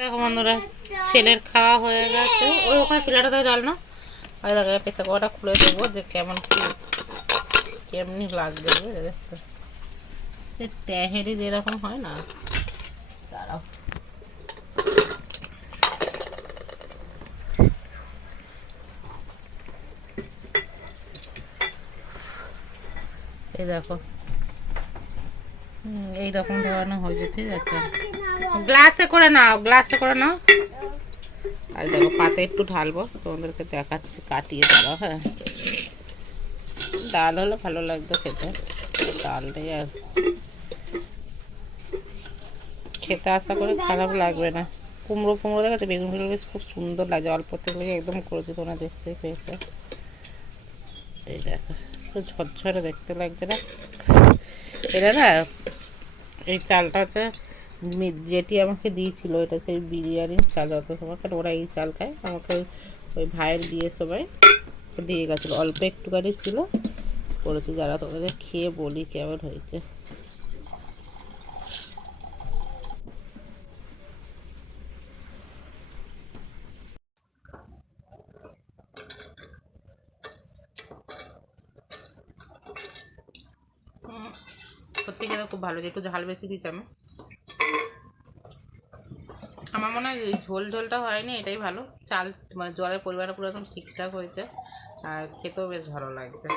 দেখো বন্ধুরা, ছেলের খাওয়া হয়ে গেছে। ওই ওখানে চুলাটা তো জল না, আর দেখো পেশা কটা খুলে দেবো যে কেমন কি কেমনি লাগবে দেখতে। সে তেহেরি যেরকম হয় না, দাঁড়াও। এই দেখো, এইরকম ধরনের হয়েছে, ঠিক আছে। গ্লাসে করে নাও, গ্লাসে করে নাও। আর দেখো পাতে একটু ঢালবো, তোমাদেরকে দেখাচ্ছি কাটিয়ে দেবো। হ্যাঁ, ডাল হলে ভালো লাগতো খেতে, ডালটাই আর খেতে আশা করে খারাপ লাগবে না। কুমড়ো কুমড়ো দেখাচ্ছে, বেগুন গুলো বেশ খুব সুন্দর লাগে, অল্প তেলে একদম করেছি, তোমরা দেখতে পেয়েছে। এই দেখো ঝরঝরে দেখতে লাগছে না এটা না। এই চালটা হচ্ছে যেটি আমাকে দিয়েছিল, এটা সেই বিরিয়ানির চাল। অত সময় কারণ ওরা এই চাল খায়, আমাকে ওই ভাইয়ের বিয়ের সময় দিয়ে গেছিলো, অল্প একটুখানি ছিল, করেছি। যারা তোদের খেয়ে বলি কেমন হয়েছে। সত্যি খেতে খুব ভালো, একটু ঝাল বেশি দিচ্ছি আমি। আমার মনে হয় ঝোল ঝোলটা হয়নি, এটাই ভালো। চাল মানে জলের পরিমাণটা পুরো একদম ঠিকঠাক হয়েছে, আর খেতেও বেশ ভালো লাগছে।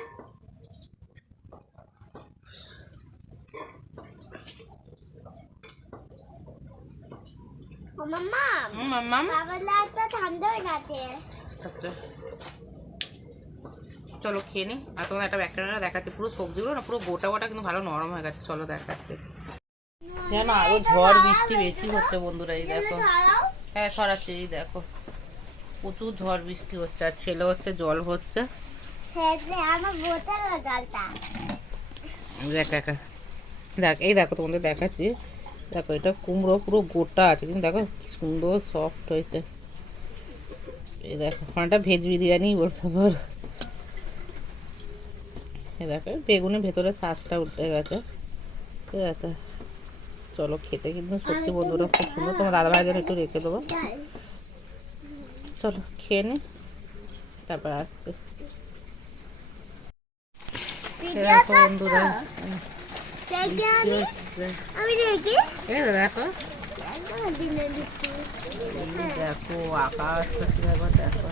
আচ্ছা চলো খেয়ে নি। আর তোমার একটা ব্যাকটেরিয়া দেখাচ্ছে, পুরো সবজিগুলো না পুরো গোটা গোটা কিন্তু ভালো নরম হয়ে গেছে। চলো দেখাচ্ছে। জানো আরো ঝড় বৃষ্টি বেশি হচ্ছে বন্ধুরা, এই দেখো। হ্যাঁ সরাচ্ছি, এই দেখো প্রচুর ঝড় বৃষ্টি হচ্ছে, আর ছেলে হচ্ছে জল হচ্ছে। দেখ দেখ, এই দেখো তোমাদের দেখাচ্ছি। দেখো এটা কুমড়ো পুরো গোটা আছে, কিন্তু দেখো কি সুন্দর সফট হয়েছে। এই দেখো ওখানটা ভেজ বিরিয়ানি বলতে পারো। এই দেখো বেগুনের ভেতরে শ্বাসটা উঠে গেছে, ঠিক আছে। চলো খেতে কিন্তু সত্যি বন্ধুরা খুব সুন্দর। তোমার দাদা ভাইয়ের জন্য একটু রেখে দেবো। চলো খেয়ে নি, তারপর আসছে। দেখো বন্ধুরা, দেখো দেখো আকাশটা কিরকম, দেখো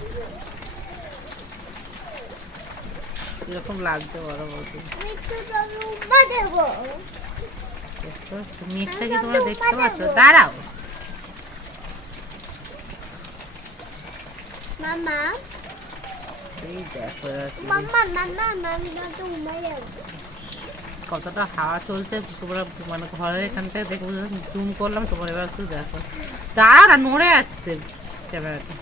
কিরকম লাগছে বড় বড়। মেঘটা কি তোমরা দেখতে পাচ্ছ? দাঁড়াও এই দেখো কতটা হাওয়া চলছে। তোমরা মানে ঘরের এখান থেকে দেখো, জুম করলাম, তোমার এবার একটু দেখো। দাঁড়াও না, নড়ে যাচ্ছে ক্যামেরাটা।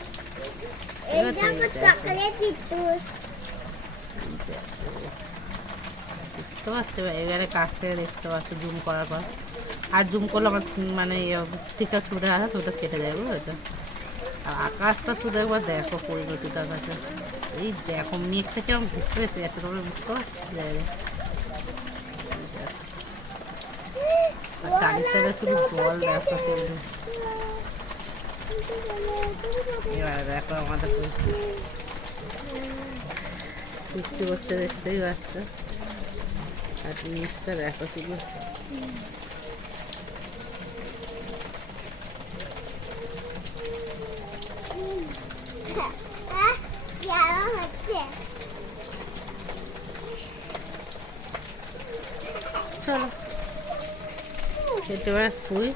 দেখতে পাচ্ছ এবারে কাছ থেকে দেখতে পাচ্ছ জুম করার পর। আর জুম করলে আমার মানে ঠিকঠাক ছুটে আসে, তো ওটা কেটে যায় বুঝেছো। আর আকাশটা শুধু একবার দেখো পরিণতিটার কাছে। এই দেখো মেঘটা কিরকম ঘুরতে এসে যাচ্ছে, তোমরা বুঝতে পারছো জায়গায়। আর চারি সাইডে শুধু জল দেখো। এবারে দেখো আমাদের বৃষ্টি করছে, দেখতেই পাচ্ছ। আর জিনিসটা দেখো শুধু। চলো এবার শুই।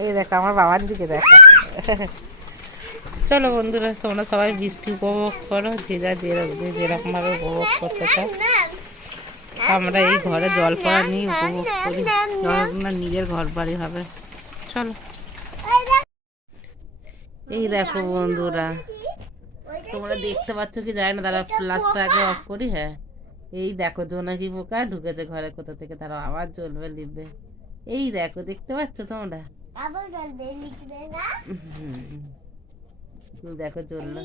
এই দেখো আমার বাবার দিকে দেখো। চলো বন্ধুরা, তোমরা সবাই বৃষ্টি উপভোগ করো, যে যা যেরকম ভাবে উপভোগ করতে চাও। আমরা এই ঘরে জল পড়া নিয়ে উপভোগ করি, না নিজের ঘর বাড়ি হবে। চলো এই দেখো বন্ধুরা, তোমরা দেখতে পাচ্ছ কি যায় না, তারা ফ্ল্যাশটা আগে অফ করি। হ্যাঁ এই দেখো জোনাকি পোকা ঢুকেছে ঘরে কোথা থেকে, তারা আবার জ্বলবে লিখবে। এই দেখো দেখতে পাচ্ছ তোমরা, দেখো জ্বললো।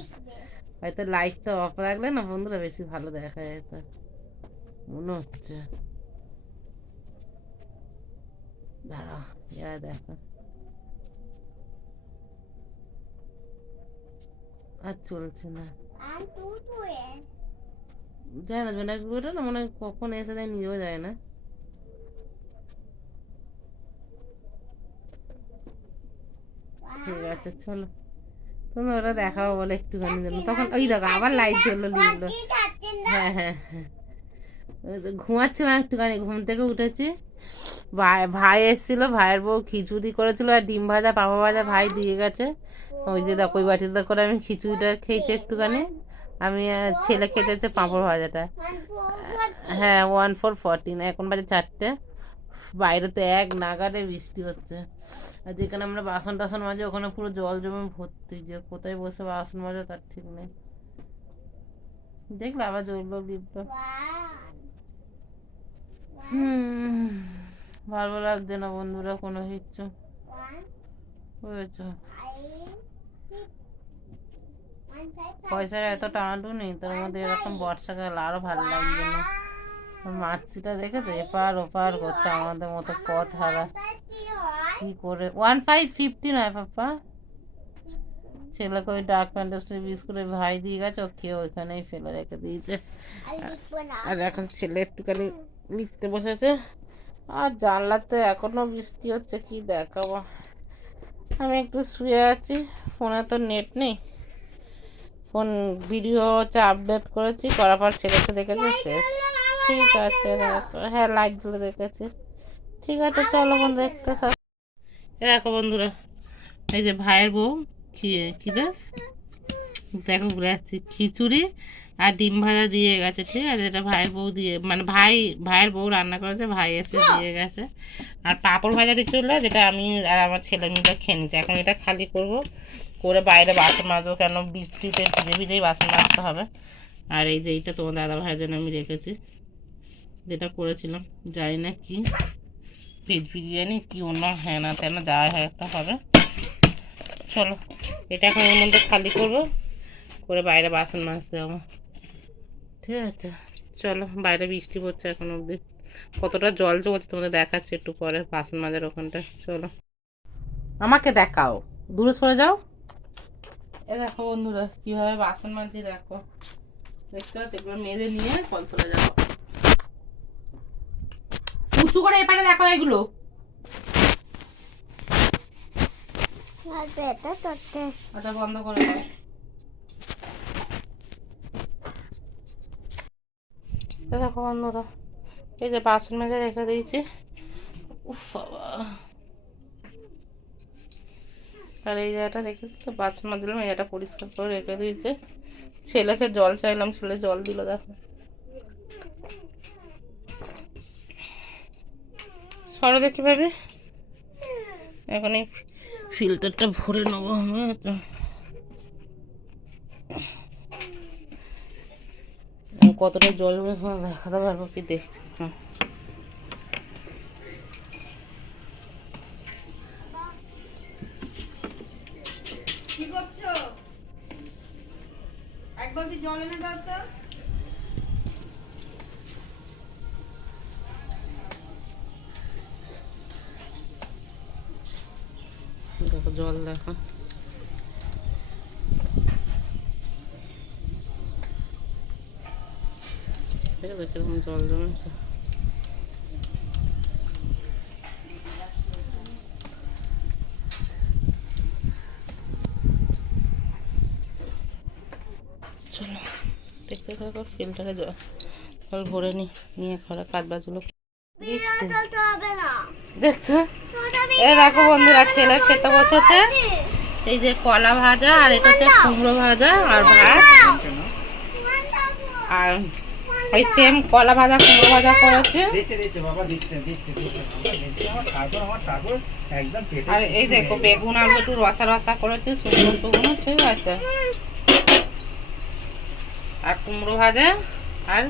হয়তো লাইটটা অফ রাখলে না বন্ধুরা বেশি ভালো দেখা যেত মনে হচ্ছে। দাঁড়াও, এবার দেখো আর চলছে না। যায় না, জোনাকি কুকুরটা না মনে হয় কখন এসে দেয় নিজেও যায় না। ঠিক আছে চলো, তুমি ওটা দেখাবো বলে একটুখানি জন্য, তখন ওই দেখো আবার লাইট জ্বললো লিখলো। হ্যাঁ হ্যাঁ হ্যাঁ, ওই যে ঘুমাচ্ছিলাম একটুখানি, ঘুম থেকে উঠেছি, ভাই ভাই এসেছিল, ভাইয়ের বউ খিচুড়ি করেছিল আর ডিম ভাজা পাপা ভাজা ভাই দিয়ে গেছে। ওই যে দেখো ওই বাটিতে করে আমি খিচুড়িটা খেয়েছি একটুখানি, আমি ছেলে খেতে হচ্ছে পাঁপড় ভাজাটা। হ্যাঁ 1414, এখন বাজে 4টে, বাইরে তো এক নাগাড়ে বৃষ্টি হচ্ছে। আর যেখানে আমরা বাসন টাসন মাজি ওখানে পুরো জল জমে ভর্তি, যে কোথায় বসে বাসন মাজা তার ঠিক নেই। দেখলে আবার জ্বললো লিপটা। ভালো লাগছে না বন্ধুরা কোনো কিচ্ছু, বুঝেছো? পয়সার এত টানাটুনি, তার মধ্যে এরকম বর্ষাকাল আরো ভালো লাগছে না। মাছিটা দেখেছো এপার ওপার করছে আমাদের মতো পথ হারা। কি করে 1550 নয় পাপা, ছেলেকে ওই ডার্ক ফ্যান্টাসি বিস্কুটের ভাই দিয়ে গেছে, ও খেয়ে ওইখানেই ফেলে রেখে দিয়েছে। আর এখন ছেলে একটুখানি লিখতে বসেছে, আর জানলাতে এখনো বৃষ্টি হচ্ছে, কি দেখাবো। আমি একটু শুয়ে আছি, ফোনে তো নেট নেই, ফোন ভিডিও হচ্ছে আপডেট করেছি, করার পর ছেলেকে দেখেছে শেষ। ঠিক আছে, হ্যাঁ লাইট গুলো দেখেছি। ঠিক আছে চলো বন্ধু দেখতে থাক। দেখো বন্ধুরা, এই যে ভাইয়ের বউ কি কি বেশ দেখো ঘুরে আসছি, খিচুড়ি আর ডিম ভাজা দিয়ে গেছে। ঠিক আছে, এটা ভাইয়ের বউ দিয়ে, মানে ভাইয়ের বউ রান্না করেছে, ভাই এসে দিয়ে গেছে। আর পাঁপড় ভাজা দিচ্ছিল, যেটা আমি আর আমার ছেলে মিলে খেয়ে নিচ্ছি। এখন এটা খালি করব, করে বাইরে বাসন মাজবো, কেন বৃষ্টিতে ভিজে ভিজেই বাসন মাজতে হবে। আর এই যে এইটা তোমার দাদা ভাইয়ের জন্য আমি রেখেছি, যেটা করেছিলাম, জানি না কি ভেজ বিরিয়ানি কি অন্য হ্যাঁ না তেন যা হয় একটা হবে। চলো এটা এখন এর মধ্যে খালি করবো, করে বাইরে বাসন মাজতে যাবো। ঠিক আছে চলো, বাইরে বৃষ্টি পড়ছে এখন অবধি, কতটা জল জমছে তোমাদের দেখাচ্ছে একটু পরে বাসন মাজার ওখানটা। চলো আমাকে দেখাও, দূরে সরে যাও। এ দেখো বন্ধুরা কিভাবে বাসন মাজি, দেখো দেখতে পাচ্ছ, এগুলো মেজে নিয়ে কল চলে যাবো। উঁচু করে এপারে দেখো এগুলো। আচ্ছা বন্ধ করে দাও। দেখো বন্ধুরা, এই যে বাসন মেজে রেখে দিয়েছি। উফ বাবা, আর এই জায়গাটা দেখেছি তো, বাসন মাজলাম, এই জায়গাটা পরিষ্কার করে রেখে দিয়েছে। ছেলেকে জল চাইলাম, ছেলে জল দিল, দেখো। সরো দেখি ভাবে, এখন এই ফিল্টারটা ভরে নেবো আমি তো। কতটা জল দেখাতে পারবো কি দেখতে। কি করছো? এক বালতি জল এনে দাও তো। দেখো জল দেখো, কিরকম জল জমেছে। চলো দেখতে থাকো, ফিল্টারে জল ভরে নিয়ে খরা কাজবাজগুলো দেখছো। এ দেখো বন্ধুরা, ছেলে খেতে বসেছে, এই যে কলা ভাজা, আর এটা হচ্ছে কুমড়ো ভাজা আর ভাত, আর ওই সেম কলা ভাজা কুমড়ো ভাজা করেছে। আর এই দেখো বেগুন আলু একটু রসা রসা করেছে, শুকনো শুকনো। ঠিক আছে, আর কুমড়ো ভাজা আর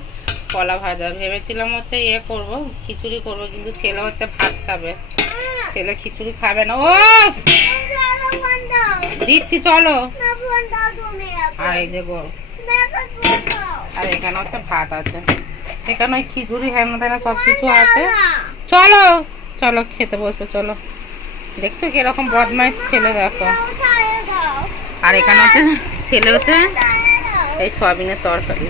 কলা ভাজা। ভেবেছিলাম হচ্ছে ইয়ে করবো, খিচুড়ি করবো, কিন্তু ছেলে হচ্ছে ভাত খাবে, ছেলে খিচুড়ি খাবে না। ও দিচ্ছি চলো। আর এই যে আর এখানে হচ্ছে ভাত আছে, এখানে খিচুড়ি হ্যাঁ সব কিছু আছে। চলো চলো খেতে বসো, চলো। দেখছো কিরকম বদমাইশ ছেলে, দেখো। আর এখানে হচ্ছে ছেলে হচ্ছে এই সয়াবিনের তরকারি।